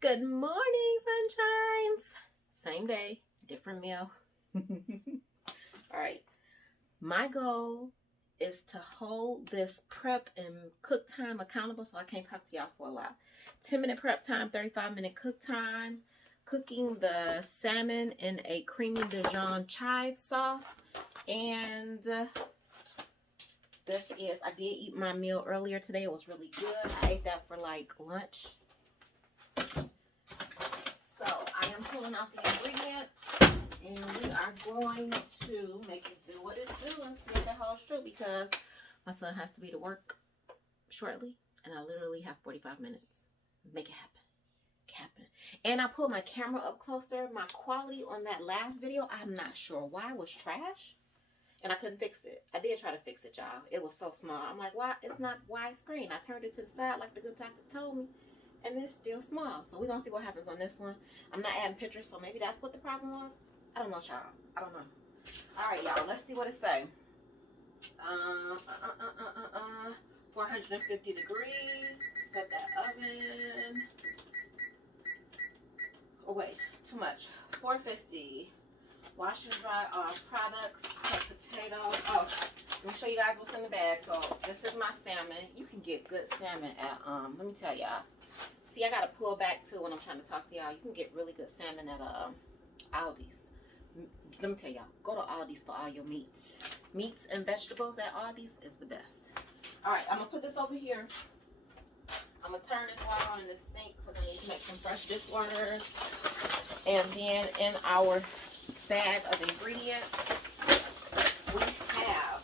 Good morning, sunshines. Same day, different meal. All right. My goal is to hold this prep and cook time accountable so I can't talk to y'all for a lot. 10-minute prep time, 35-minute cook time. Cooking the salmon in a creamy Dijon chive sauce. And I did eat my meal earlier today. It was really good. I ate that for like lunch. So I am pulling out the ingredients and we are going to make it do what it do and see if it holds true because my son has to be to work shortly and I literally have 45 minutes. Make it happen. And I pulled my camera up closer. My quality on that last video, I'm not sure why, was trash. And I couldn't fix it. I did try to fix it, y'all. It was so small. I'm like, why? It's not widescreen. I turned it to the side like the good doctor told me. And it's still small. So we're going to see what happens on this one. I'm not adding pictures, so maybe that's what the problem was. I don't know, y'all. I don't know. All right, y'all. Let's see what it say. 450 degrees. Set that oven. Oh, wait. Too much. 450. Wash and dry all products. Cut potatoes. Oh, let me show you guys what's in the bag. So this is my salmon. You can get good salmon at, let me tell y'all. See, I got to pull back too when I'm trying to talk to y'all. You can get really good salmon at Aldi's. Let me tell y'all, go to Aldi's for all your meats. Meats and vegetables at Aldi's is the best. All right, I'm going to put this over here. I'm going to turn this water on in the sink because I need to make some fresh dishwater. And then in our bag of ingredients, we have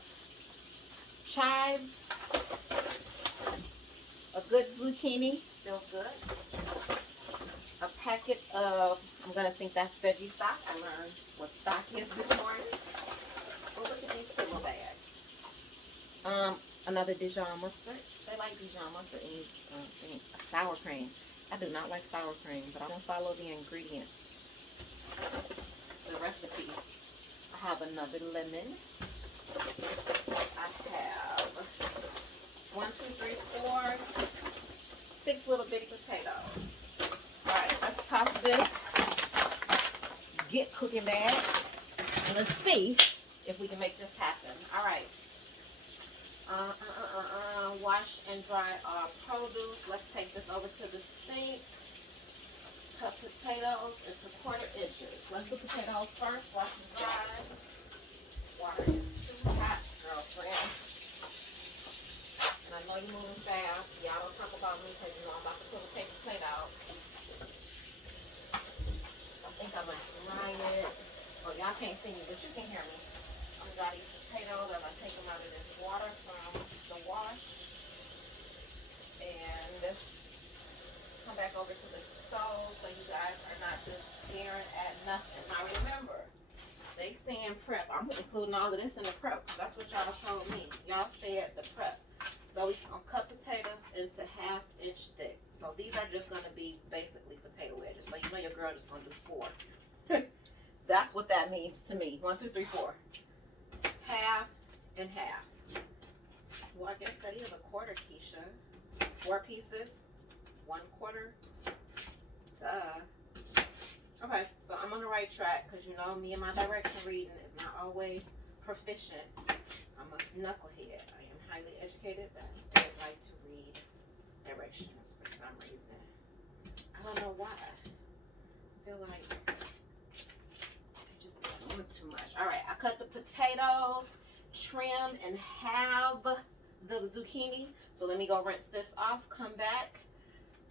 chives, a good zucchini, feels good, a packet of, I'm going to think that's veggie stock. I learned what stock is this morning. Oh, look at these little bags. Another Dijon mustard. They like Dijon mustard and sour cream. I do not like sour cream, but I'm going to follow the ingredients. The recipe. I have another lemon. I have 1, 2, 3, 4, 6 little bitty potatoes. Alright, let's toss this. Get cooking bag. And let's see if we can make this happen. Alright. Wash and dry our produce. Let's take this over to the sink. Cut potatoes into 1/4 inches. Let's do potatoes first. Wash and dry. Water is too hot, girlfriend. And I know you're moving fast. Y'all don't talk about me because you know I'm about to pull a paper plate out. I think I'm going to dry it. Oh, y'all can't see me, but you can hear me. I'm going to dry these potatoes as I take them out of this water from the wash. And come back over to the stove so you guys are not just staring at nothing. Now remember, they saying prep. I'm including all of this in the prep because that's what y'all told me. Y'all said the prep. So we're going to cut potatoes into 1/2 inch thick. So these are just going to be basically potato wedges. So you know your girl just going to do 4. That's what that means to me. 1, 2, 3, 4. 1/2 and 1/2. Well, I guess that is 1/4, Keisha. 4 pieces. 1/4. Duh. Okay, so I'm on the right track because you know me and my direction reading is not always proficient. I'm a knucklehead. I am highly educated, but I don't like to read directions for some reason. I don't know why. I feel like they just been doing too much. All right, I cut the potatoes, trim, and halve the zucchini. So let me go rinse this off, come back,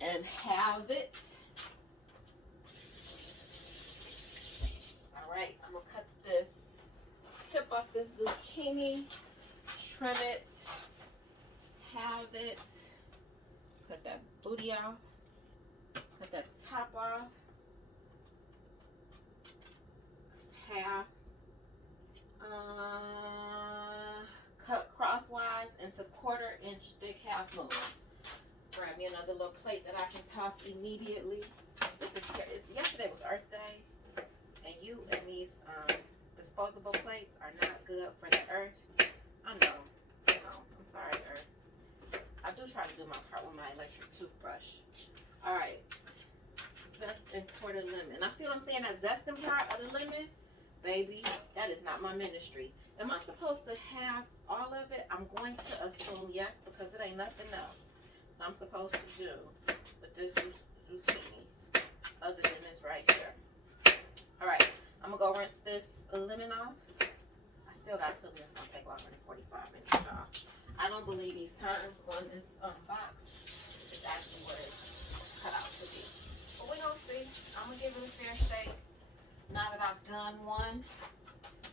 and halve it. Alright, I'm going to cut this tip off this zucchini, trim it, halve it, cut that booty off, cut that top off, that's half, cut crosswise into 1/4 inch thick half moons. Grab me another little plate that I can toss immediately. Yesterday was Earth Day, and you and these disposable plates are not good for the earth. I know. I'm sorry, Earth. I do try to do my part with my electric toothbrush. All right. quarter lemon. Now, see what I'm saying? That zesting part of the lemon, baby, that is not my ministry. Am I supposed to have all of it? I'm going to assume yes, because it ain't nothing else I'm supposed to do with this zucchini other than this right here. All right, I'm gonna go rinse this lemon off. I still got a feeling it's gonna take longer than 45 minutes, y'all. I don't believe these times on this box is actually what it's cut out to be. But we're gonna see. I'm gonna give it a fair shake. Now that I've done one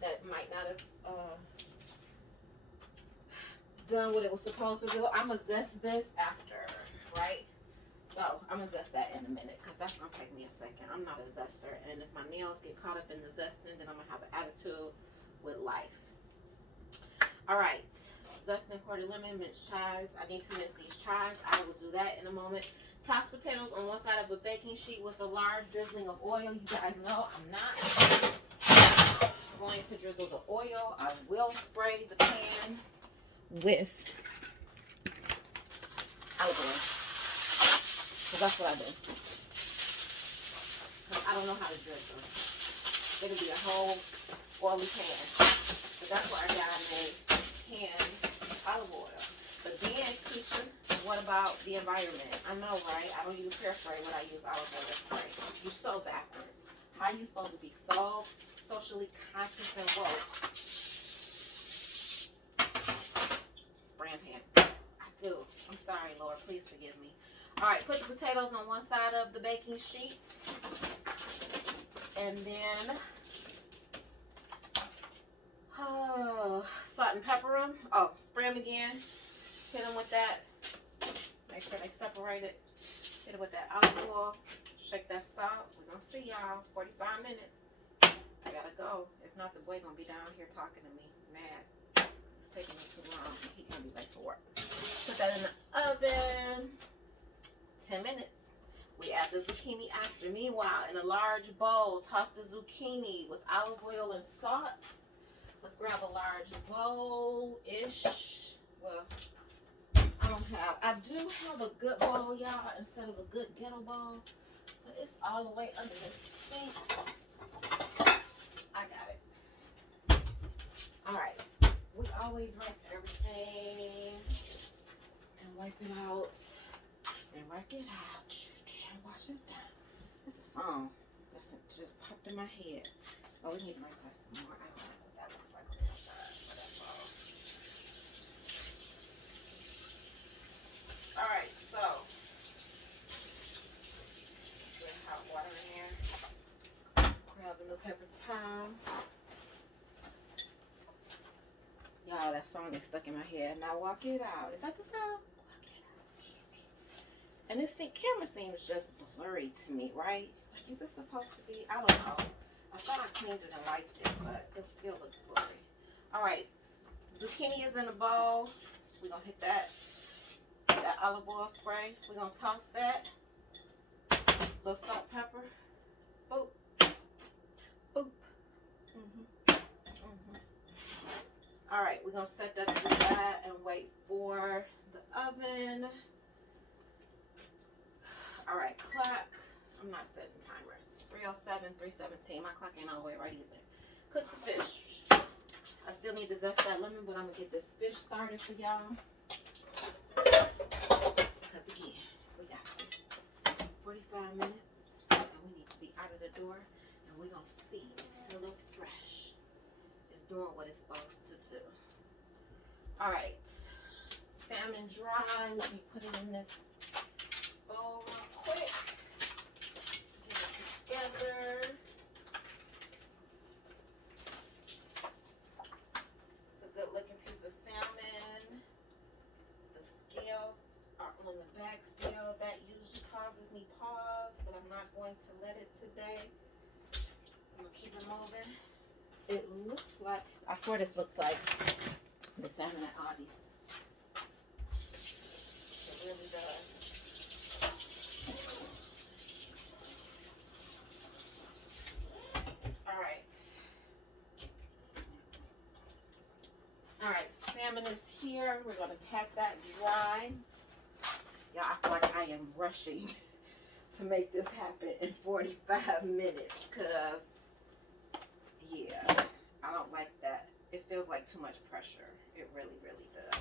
that might not have done what it was supposed to do, I'm gonna zest this after, right? So I'm gonna zest that in a minute because that's gonna take me a second. I'm not a zester, and if my nails get caught up in the zesting, then I'm gonna have an attitude with life. All right, zesting quarter lemon, minced chives. I need to mince these chives. I will do that in a moment. Tossed potatoes on one side of a baking sheet with a large drizzling of oil. You guys know I'm not going to drizzle the oil. I will spray the pan with olive oil. Because that's what I do. Because I don't know how to drizzle. It'll be a whole oily pan. But that's why I got a can olive oil. But then, Keisha, what about the environment? I know, right? I don't use hair spray when I use olive oil spray. You so backwards. How are you supposed to be so socially conscious and woke? Spraying pan. I do. I'm sorry, Lord. Please forgive me. All right, put the potatoes on one side of the baking sheet. And then salt and pepper them. Oh, spray them again. Hit them with that. Make sure they separate it. Hit it with that olive oil. Shake that salt. We're going to see y'all. 45 minutes. I got to go. If not, the boy going to be down here talking to me. Mad. It's taking me too long. He going to be late for work. Put that in the oven. 10 minutes. We add the zucchini after. Meanwhile, in a large bowl, toss the zucchini with olive oil and salt. Let's grab a large bowl-ish. Well, I do have a good bowl, y'all, instead of a good ghetto bowl. But it's all the way under the sink. I got it. All right. We always rinse everything and wipe it out and work it out and wash it down. It's a song that just popped in my head. Oh, we need to rinse that some more. I don't know what that looks like on the outside, but that's all. All right, so get hot water in there. Grab a new paper towel. Y'all, that song is stuck in my head. Now walk it out. Is that the song? Walk it out. And this camera seems just blurry to me, right? Like, is it supposed to be? I don't know. I thought I cleaned it and wiped it, but it still looks blurry. All right, zucchini is in a bowl. We're gonna hit that olive oil spray. We're gonna toss that. Little salt, pepper. Boop. Boop. All right, we're gonna set that to the side and wait for the oven. All right, clock. I'm not setting timers. 307, 317. My clock ain't all the way right either. Cook the fish. I still need to zest that lemon, but I'm gonna get this fish started for y'all. Because again, we got 45 minutes and we need to be out of the door, and we're gonna see if Hello Fresh is doing what it's supposed to do. All right, salmon dry. Let me put it in this bowl real quick. Get it together. It's a good looking piece of salmon. The scales are on the back still. That usually causes me pause, but I'm not going to let it today. I'm gonna keep it moving. It looks like, I swear this looks like the salmon at Aldi's. It really does. All right, salmon is here. We're gonna pat that dry. Y'all, I feel like I am rushing to to make this happen in 45 minutes because, yeah, I don't like that. It feels like too much pressure. It really, really does.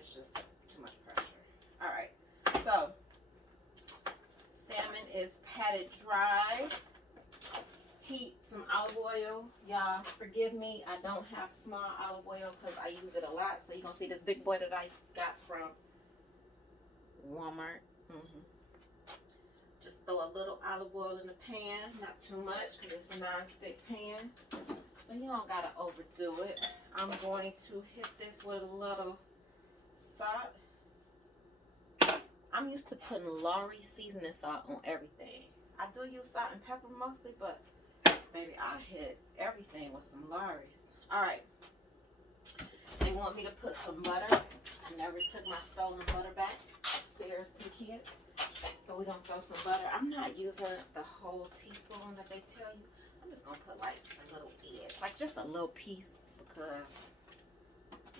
It's just too much pressure. All right, so salmon is patted dry. Heat some olive oil. Y'all, forgive me. I don't have small olive oil because I use it a lot. So you're going to see this big boy that I got from Walmart. Just throw a little olive oil in the pan. Not too much because it's a non-stick pan. So you don't got to overdo it. I'm going to hit this with a little salt. I'm used to putting Lorry seasoning salt on everything. I do use salt and pepper mostly, but baby, I hit everything with some Lorry's. All right. They want me to put some butter. I never took my stolen butter back upstairs to the kids. So we're going to throw some butter. I'm not using the whole teaspoon that they tell you. I'm just going to put like a little edge. Like just a little piece because,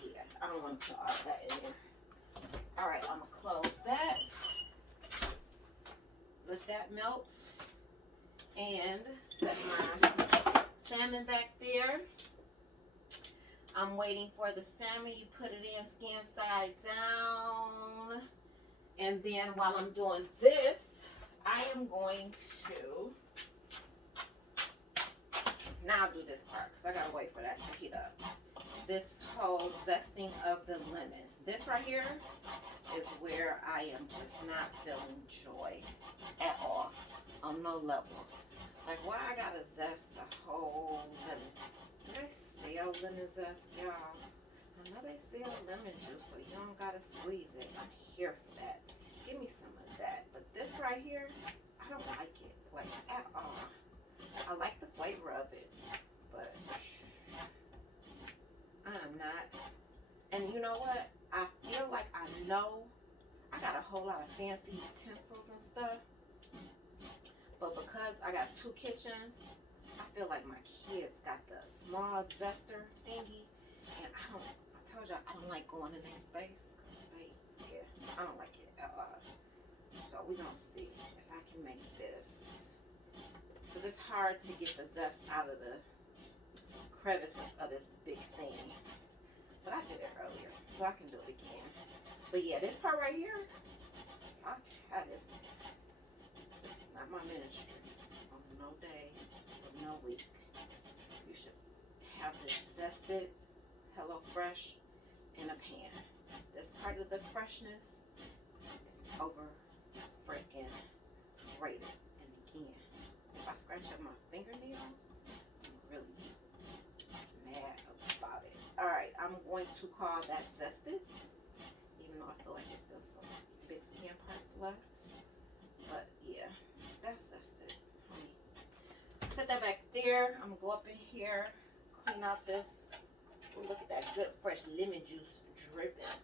yeah, I don't want to put all of that in there. All right, I'm going to close that. Let that melt. And set my salmon back there. I'm waiting for the salmon. You put it in skin side down. And then while I'm doing this, I am going to, now do this part because I got to wait for that to heat up. This whole zesting of the lemon. This right here is where I am just not feeling joy at all. On no level. Like, why I gotta zest the whole lemon? Did they sell lemon zest, y'all? I know they sell lemon juice, so you don't gotta squeeze it. I'm here for that. Give me some of that. But this right here, I don't like it, like, at all. I like the flavor of it, but I'm not. And you know what? I feel like I know I got a whole lot of fancy utensils and stuff. But because I got 2 kitchens, I feel like my kids got the small zester thingy. And I told y'all I don't like going in their space. Yeah, I don't like it at all. So we're going to see if I can make this. Because it's hard to get the zest out of the crevices of this big thing. But I did it earlier, so I can do it again. But yeah, this part right here, this is not my ministry. On no day or no week, you should have this zested Hello Fresh in a pan. This part of the freshness is over freaking rated. And again, if I scratch up my fingernails, I'm really mad about it. All right, I'm going to call that zested, even though I feel like there's still some big skin parts left. But yeah, that's zested, honey. Set that back there. I'm gonna go up in here, clean out this. Ooh, look at that good fresh lemon juice dripping.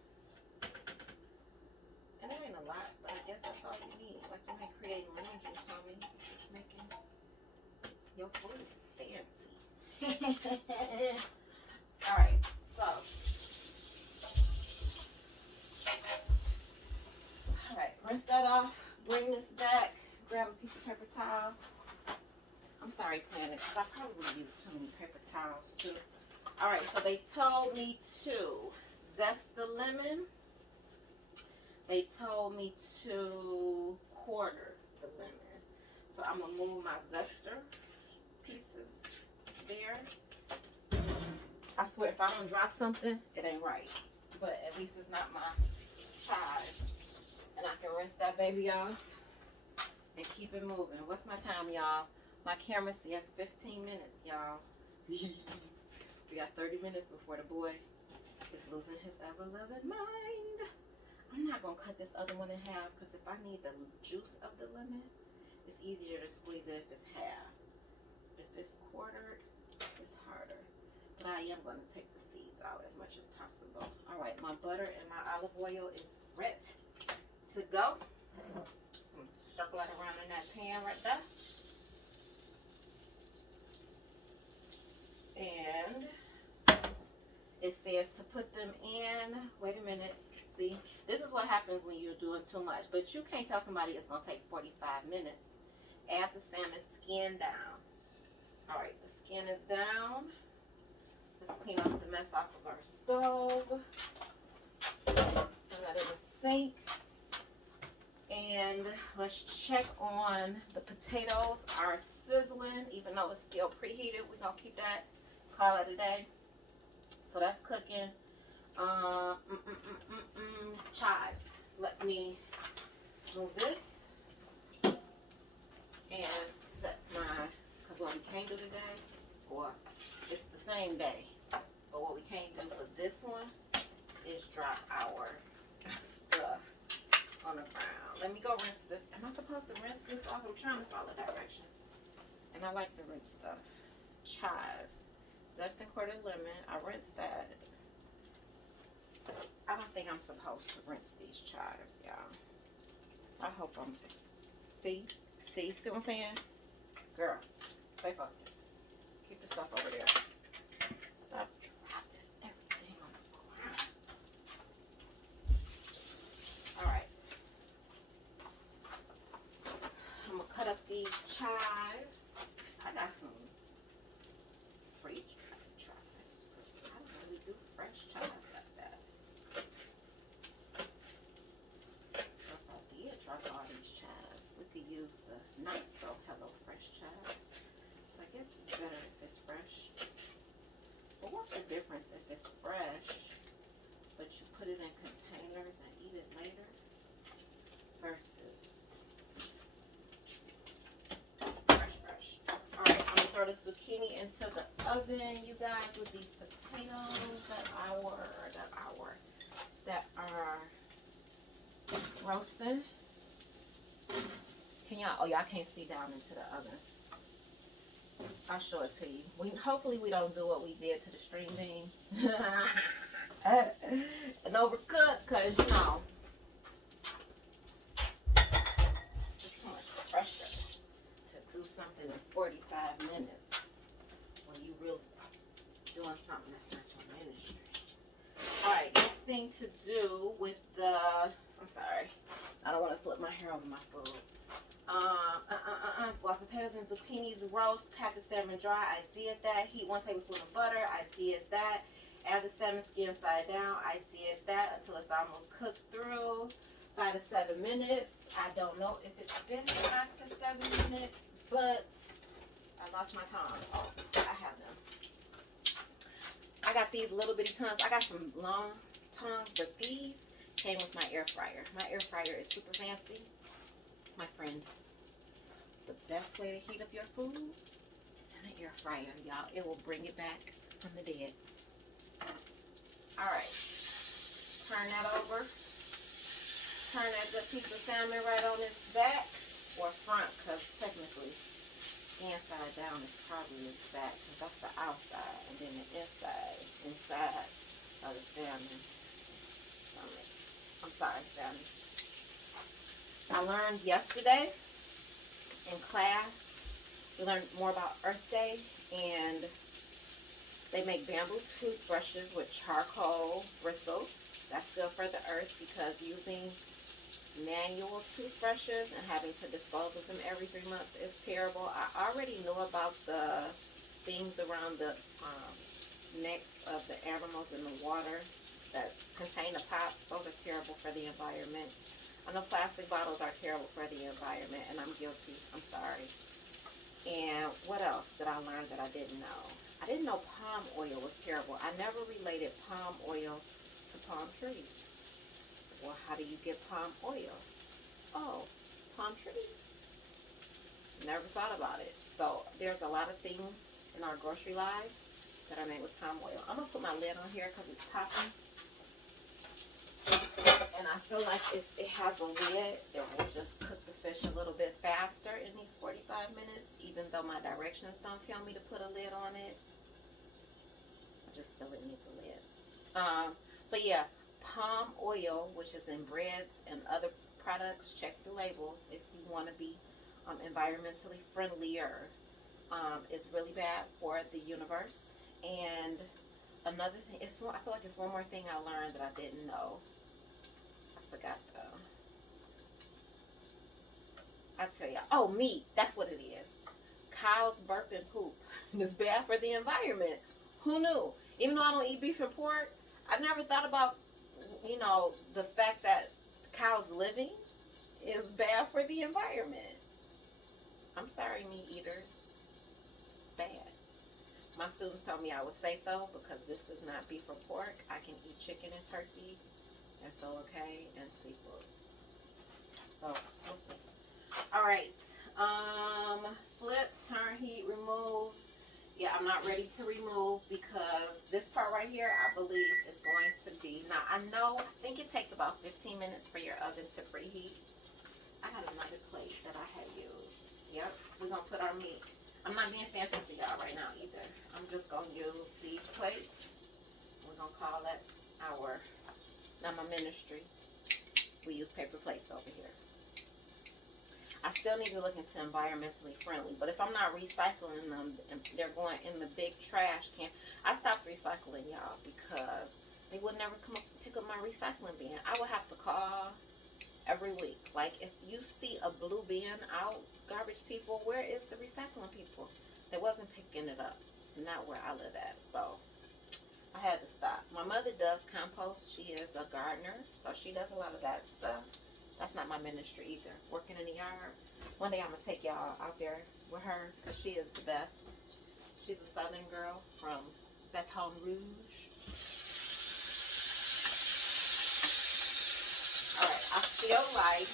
And it ain't a lot, but I guess that's all you need. Like, you ain't creating lemon juice, homie. Just making your food fancy. All right, so. All right, rinse that off. Bring this back. Grab a piece of paper towel. I'm sorry, Planet, because I probably use too many paper towels, too. All right, so they told me to zest the lemon. They told me to quarter the lemon. So I'm going to move my zester pieces there. I swear, if I don't drop something, it ain't right. But at least it's not my chive. And I can rinse that baby off and keep it moving. What's my time, y'all? My camera says 15 minutes, y'all. We got 30 minutes before the boy is losing his ever-loving mind. I'm not going to cut this other one in half because if I need the juice of the lemon, it's easier to squeeze it if it's half. If it's quartered, it's harder. But I am going to take the seeds out as much as possible. All right, my butter and my olive oil is ready to go. Some circle that around in that pan right there. And it says to put them in, wait a minute, see, this is what happens when you're doing too much. But you can't tell somebody it's going to take 45 minutes. Add the salmon skin down. Alright, the skin is down. Let's clean off the mess off of our stove. Put that in the sink. And let's check on the potatoes are sizzling, even though it's still preheated. We're going to keep that, call it a day. So that's cooking. Chives. Let me move this and set my, because what we can't do today, or it's the same day, but what we can't do for this one is drop our stuff on the ground. Let me go rinse this. Am I supposed to rinse this off? I'm trying to follow directions. And I like to rinse stuff. Chives. Zest and quarter lemon. I rinsed that. I don't think I'm supposed to rinse these chives, y'all. I hope I'm see what I'm saying? Girl, stay focused. Keep the stuff over there. Stop dropping everything on the ground. Alright. I'm gonna cut up these chives. I got some fresh chives. I don't really do fresh chives like that. So if I did drop all these chives, we could use the not so Hello Fresh chives. I guess it's better if it's fresh. But what's the difference if it's fresh, but you put it in containers and eat it later, versus fresh? Alright, I'm going to throw the zucchini into the oven, you guys, with these potatoes that are roasting. Can y'all, oh, y'all can't see down into the oven. I'll show it to you. Hopefully we don't do what we did to the string beans. And overcook, because, you know, it's too much pressure to do something in 45 minutes when you really doing something that's not your ministry. Alright, next thing to do with the, I'm sorry, I don't want to flip my hair over my food. While potatoes and zucchinis roast, pat the salmon dry. I did that. Heat 1 tablespoon of butter. I did that. Add the salmon skin side down. I did that until it's almost cooked through. 5 to 7 minutes. I don't know if it's been 5 to 7 minutes, but I lost my tongs. Oh, I have them. I got these little bitty tongs. I got some long tongs, but these came with my air fryer. My air fryer is super fancy. It's my friend. The best way to heat up your food is in an air fryer, y'all. It will bring it back from the dead. Alright. Turn that over. Turn that good piece of salmon right on its back or front, because technically the inside down is probably its back, because that's the outside, and then the inside of the salmon. I'm sorry, salmon. I learned yesterday in class, we learned more about Earth Day, and they make bamboo toothbrushes with charcoal bristles. That's good for the earth, because using manual toothbrushes and having to dispose of them every 3 months is terrible. I already knew about the things around the necks of the animals in the water that contain the pops. Those are terrible for the environment. I know plastic bottles are terrible for the environment, and I'm guilty. I'm sorry. And what else did I learn that I didn't know? I didn't know palm oil was terrible. I never related palm oil to palm trees. Well, how do you get palm oil? Oh, palm trees. Never thought about it. So there's a lot of things in our grocery lives that are made with palm oil. I'm going to put my lid on here because it's popping. And I feel like if it has a lid, it will just cook the fish a little bit faster in these 45 minutes, even though my directions don't tell me to put a lid on it. I just feel it needs a lid. So yeah, palm oil, which is in breads and other products, check the labels if you want to be environmentally friendlier, is really bad for the universe. And another thing, I feel like it's one more thing I learned that I didn't know. forgot though. I tell y'all. Oh, meat. That's what it is. Cows burp and poop. It's bad for the environment. Who knew? Even though I don't eat beef and pork, I never thought about, you know, the fact that cows living is bad for the environment. I'm sorry, meat eaters. It's bad. My students told me I was safe though, because this is not beef or pork. I can eat chicken and turkey. That's still okay, and seafood. So we'll see. All right. Flip, turn, heat, remove. Yeah, I'm not ready to remove because this part right here, I believe, is going to be. Now I think it takes about 15 minutes for your oven to preheat. I had another plate that I had used. Yep, we're gonna put our meat. I'm not being fancy for y'all right now either. I'm just gonna use these plates. We're gonna call it not my ministry. We use paper plates over here. I still need to look into environmentally friendly, but if I'm not recycling them, they're going in the big trash can. I stopped recycling, y'all, because they would never come up and pick up my recycling bin. I would have to call every week. Like, if you see a blue bin out, garbage people, where is the recycling people? They wasn't picking it up. Not where I live at, so I had to stop. My mother does compost. She is a gardener, so she does a lot of that stuff. That's not my ministry either. Working in the yard. One day I'm going to take y'all out there with her because she is the best. She's a southern girl from Baton Rouge. Alright, I feel like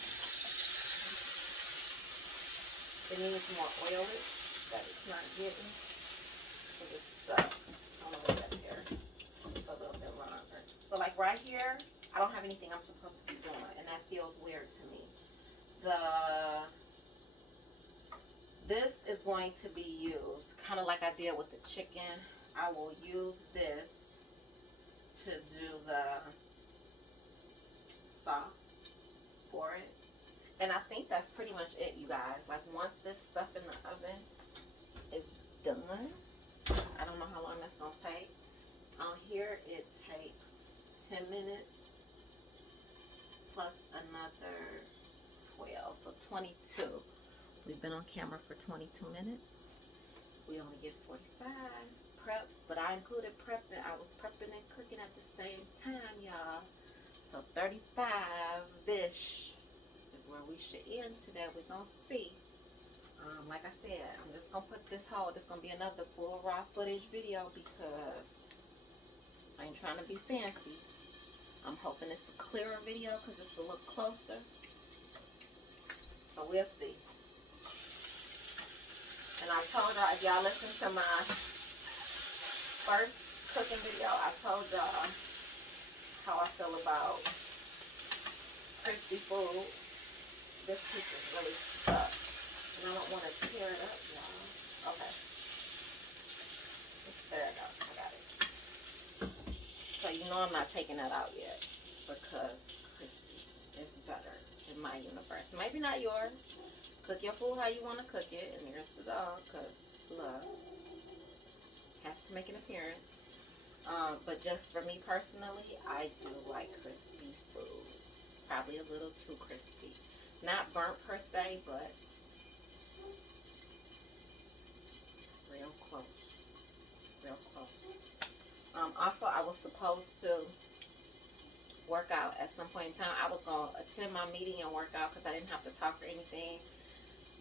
it needs more oil that it's not getting. So it's I'm going to leave that there for a little bit longer. So like right here, I don't have anything I'm supposed to be doing, and that feels weird to me. This is going to be used, kind of like I did with the chicken. I will use this to do the sauce for it. And I think that's pretty much it, you guys. Like, once this stuff in the oven is done, I don't know how long that's going to take. On here, it takes 10 minutes plus another 12, so 22. We've been on camera for 22 minutes. We only get 45 prep, but I included prepping. I was prepping and cooking at the same time, y'all. So 35-ish is where we should end today. We're gonna see. Like I said, I'm just gonna put this whole. This gonna be another full raw footage video because I ain't trying to be fancy. I'm hoping it's a clearer video because it's a look closer. So we'll see. And I told y'all, if y'all listen to my first cooking video, I told y'all how I feel about crispy food. This piece is really stuck. And I don't want to tear it up, y'all. Okay. There it goes. I got it. So you know I'm not taking that out yet because crispy is better in my universe. Maybe not yours. Cook your food how you want to cook it, and yours is all, because love has to make an appearance. But just for me personally, I do like crispy food. Probably a little too crispy. Not burnt per se, but real close. Real close. Also, I was supposed to work out at some point in time. I was going to attend my meeting and work out because I didn't have to talk or anything.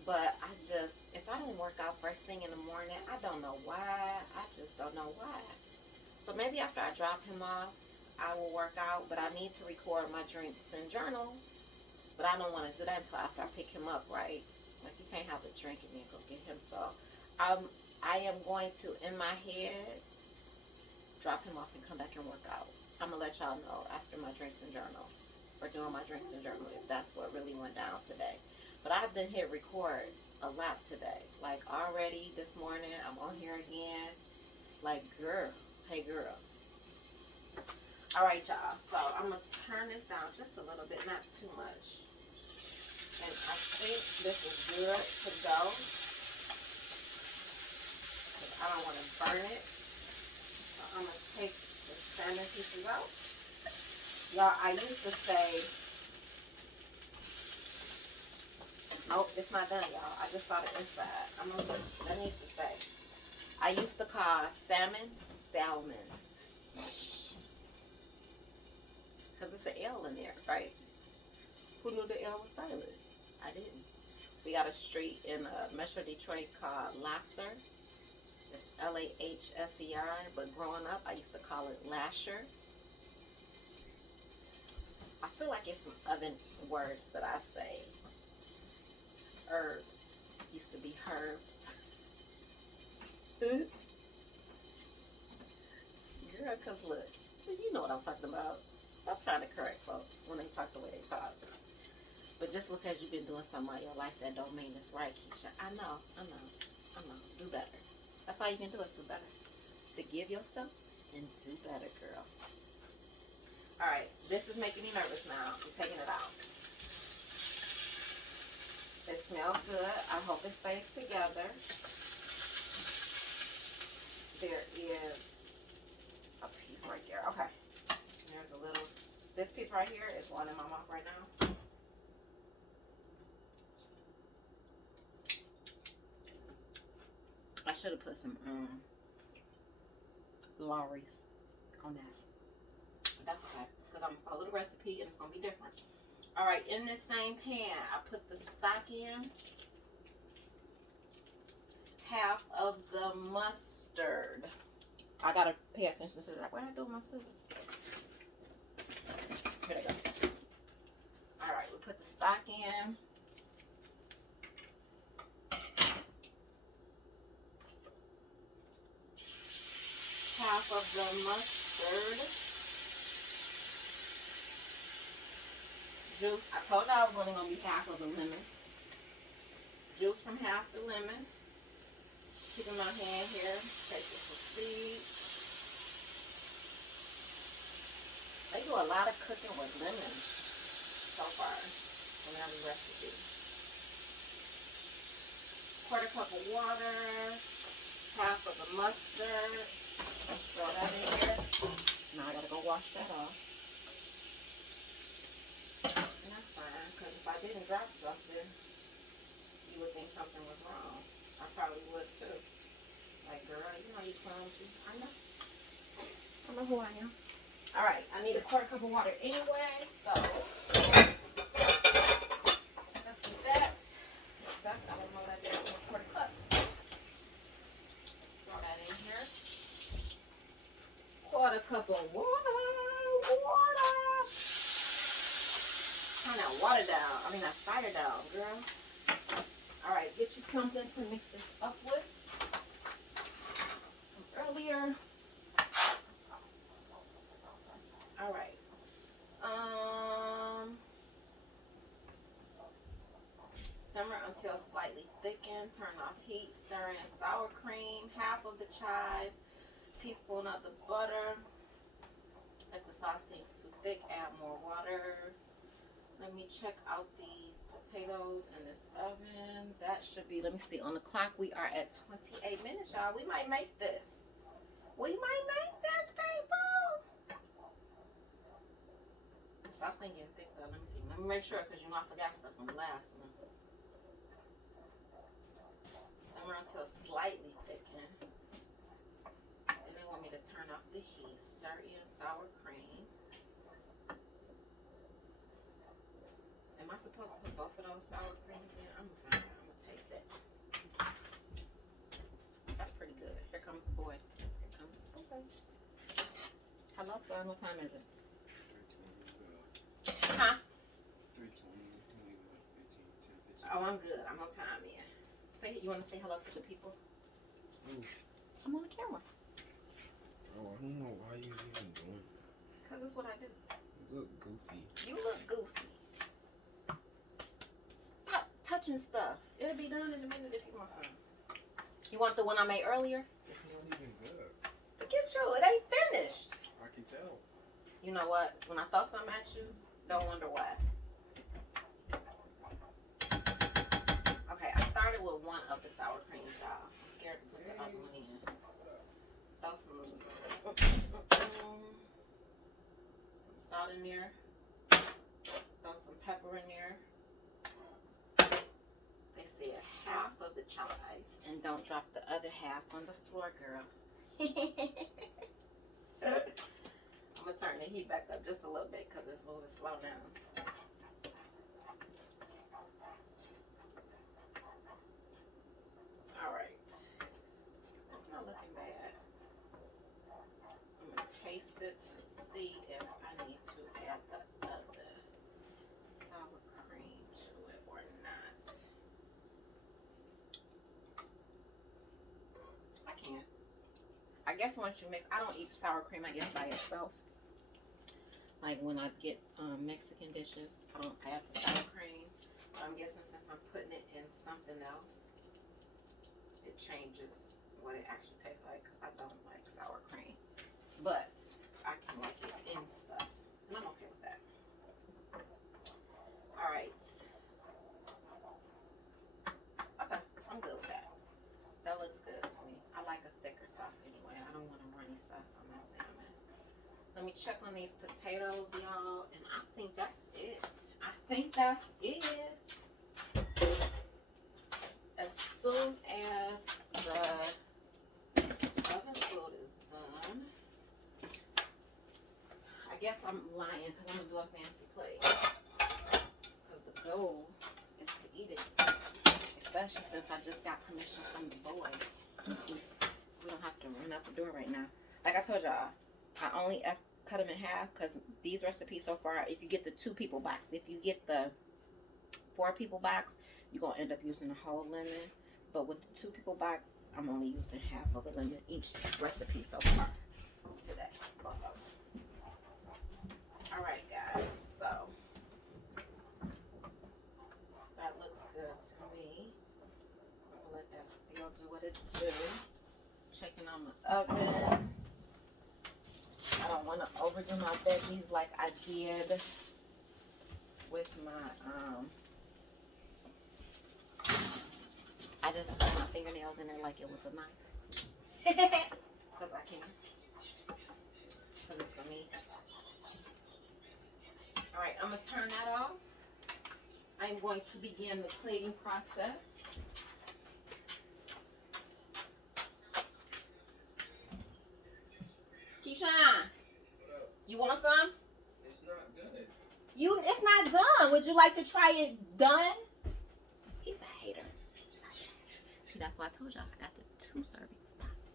But I just, if I don't work out first thing in the morning, I don't know why. I just don't know why. So maybe after I drop him off, I will work out. But I need to record my drinks and journal. But I don't want to do that until after I pick him up, right? Like, you can't have a drink and then go get him. So I am going to, in my head, drop him off and come back and work out. I'm going to let y'all know after my drinks and journal. Or doing my drinks and journal, if that's what really went down today. But I've been hit record a lot today. Like, already this morning, I'm on here again. Like, girl. Hey, girl. Alright, y'all. So, I'm going to turn this down just a little bit. Not too much. And I think this is good to go. Because I don't want to burn it. So, I'm going to take the salmon pieces out. Y'all, I used to say Nope, it's not done, y'all. I just saw the inside. I'm gonna look. That needs to stay. I used to call salmon. Because it's an L in there, right? Who knew the L was silent? I didn't. We got a street in Metro Detroit called Lasser. It's Lahser, but growing up, I used to call it Lasher. I feel like it's some other words that I say. Herbs. Used to be herbs. Girl, because look, you know what I'm talking about. I'm trying to correct folks when they talk the way they talk. But just because you've been doing something all your life, that don't mean it's right, Keisha. I know. Do better. That's all you can do is do better. Forgive yourself and do better, girl. Alright, this is making me nervous now. I'm taking it out. It smells good. I hope it stays together. There is a piece right there. Okay. There's a little, this piece right here is going in my mouth right now. I should have put some Lawry's on that. But that's okay, because I'm going to follow the recipe and it's going to be different. Alright, in this same pan, I put the stock in. Half of the mustard. I gotta pay attention to that. What did I do with my scissors? Here they go. Alright, we put the stock in. Half of the mustard. Juice. I told you I was only going to be half of the lemon. Juice from half the lemon. Keep in my hand here. Take some seeds. They do a lot of cooking with lemons so far in every recipe. 1/4 cup of water. Half of the mustard. Throw that in here. Now I gotta go wash that off. And that's fine, because if I didn't drop something, you would think something was wrong. I probably would too. Like, girl, you know you clumsy. I know who I am. Alright, I need 1/4 cup of water anyway, so let's do that. Except I don't know that there's 1/4 cup. Throw that in here. 1/4 cup of water. Turn that water down. I mean that fire down, girl. Alright, get you something to mix this up with. From earlier. Alright. Simmer until slightly thickened. Turn off heat. Stir in sour cream. Half of the chives. Teaspoon of the butter. If the sauce seems too thick, add more water. Let me check out these potatoes in this oven. That should be, let me see, on the clock we are at 28 minutes, y'all. We might make this. We might make this, people. The sauce ain't getting thick though. Let me see. Let me make sure, because you know I forgot stuff on the last one. Simmer until slightly thickened. Then they want me to turn off the heat. Stir in sour cream. Am I supposed to put both of those sour creams in? I'm gonna find out. I'm gonna taste it. That's pretty good. Here comes the boy. Here comes the boy. Hello, son. What time is it? 3:20. Huh? 3:20. Oh, I'm good. I'm on time, yeah. Say, you want to say hello to the people? Ooh. I'm on the camera. Oh, I don't know why you even doing it. Because that's what I do. You look goofy. You look goofy. Stop touching stuff. It'll be done in a minute if you want some. You want the one I made earlier? It's not even good. Forget you. It ain't finished. I can tell. You know what? When I throw something at you, don't wonder why. Okay, I started with one of the sour creams, y'all. I'm scared to put the other one in. Throw some salt in there. Throw some pepper in there. chives. And don't drop the other half on the floor, girl. I'm going to turn the heat back up just a little bit because it's moving slow now. Alright. It's not looking bad. I'm going to taste it to see if I need to add the other sour cream to it or not. I can't. I guess once you mix, I don't eat sour cream, I guess, by itself. Like when I get Mexican dishes, I don't add the sour cream. But I'm guessing since I'm putting it in something else, it changes what it actually tastes like because I don't like sour cream. But I can like it in stuff. And I'm okay with that. Alright. Okay, I'm good with that. That looks good to me. I like a thicker sauce anyway. I don't want a runny sauce on my salmon. Let me check on these potatoes, y'all. And I think that's it. I think that's it. As soon as the oven food is done, I guess I'm lying because I'm going to do a fancy plate. Because the goal is to eat it. Especially since I just got permission from the boy. We don't have to run out the door right now. Like I told y'all, I only cut them in half because these recipes so far, if you get the 2 people box, if you get the 4 people box, you're going to end up using the whole lemon. But with the 2 people box, I'm only using half of a lemon each recipe so far today. Both of them. Alright guys, so that looks good to me. I'm going to let that still do what it do. Checking on my oven. I don't want to overdo my veggies like I did with my, I just stuck my fingernails in there like it was a knife. Because I can. Because it's for me. Alright, I'm going to turn that off. I'm going to begin the plating process. Keishan, you want some? It's not good. It's not done. Would you like to try it done? He's a hater. See, that's why I told y'all I got the 2 serving spots.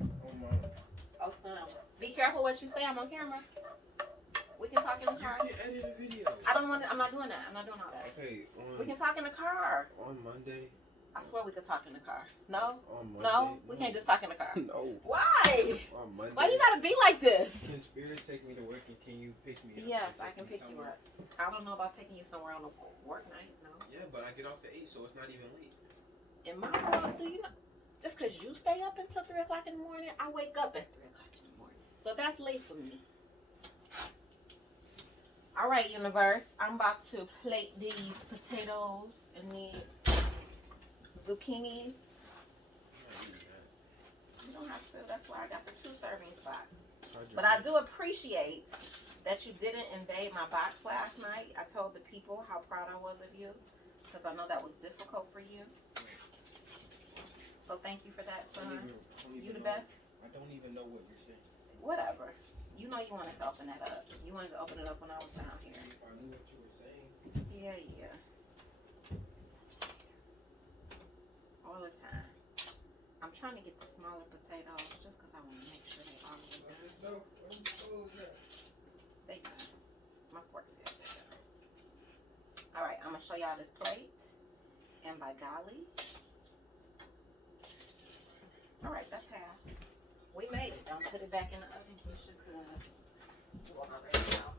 Oh my. Oh, son. Be careful what you say. I'm on camera. We can talk in the car. You can edit a video. I'm not doing that. I'm not doing all that. Okay. We can talk in the car. On Monday. I swear we could talk in the car. No? On Monday. No? We can't just talk in the car. No. Why? On Monday. Why you gotta be like this? Can Spirit take me to work and can you pick me up? Yes, I can pick you up. I don't know about taking you somewhere on a work night, no. Yeah, but I get off at 8, so it's not even late. In my world, do you know? Just because you stay up until 3 o'clock in the morning, I wake up at 3 o'clock in the morning. So that's late for me. All right, universe. I'm about to plate these potatoes and these zucchinis. You don't have to. That's why I got the 2 serving spots. But I do appreciate that you didn't invade my box last night. I told the people how proud I was of you because I know that was difficult for you. So thank you for that, son. You the best. I don't even know what you're saying. Whatever. You know you wanted to open that up. You wanted to open it up when I was down here. If I knew what you were saying. Yeah, yeah. All the time. I'm trying to get the smaller potatoes just because I want to make sure they all get done. They done. My fork says they done. Alright, I'm going to show y'all this plate. And by golly. Alright, that's half. We made it. Don't put it back in the oven, Keisha, because you already know.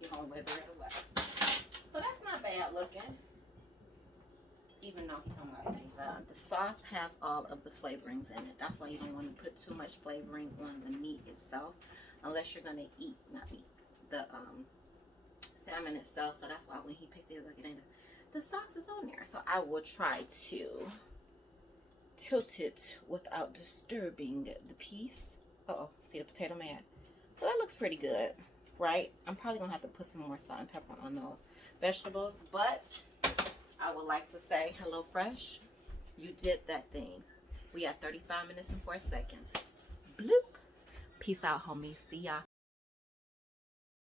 You're going to wither it away. So that's not bad looking. Even though he's talking about it ain't done. The sauce has all of the flavorings in it. That's why you don't want to put too much flavoring on the meat itself. Unless you're going to eat, not meat, the salmon itself. So that's why when he picked it, like it ain't, the sauce is on there. So I will try to tilt it without disturbing the piece. Uh-oh, see the potato mad. So that looks pretty good, right? I'm probably gonna have to put some more salt and pepper on those vegetables, but I would like to say, HelloFresh, you did that thing. We at 35 minutes and 4 seconds. Bloop. Peace out, homies. See y'all.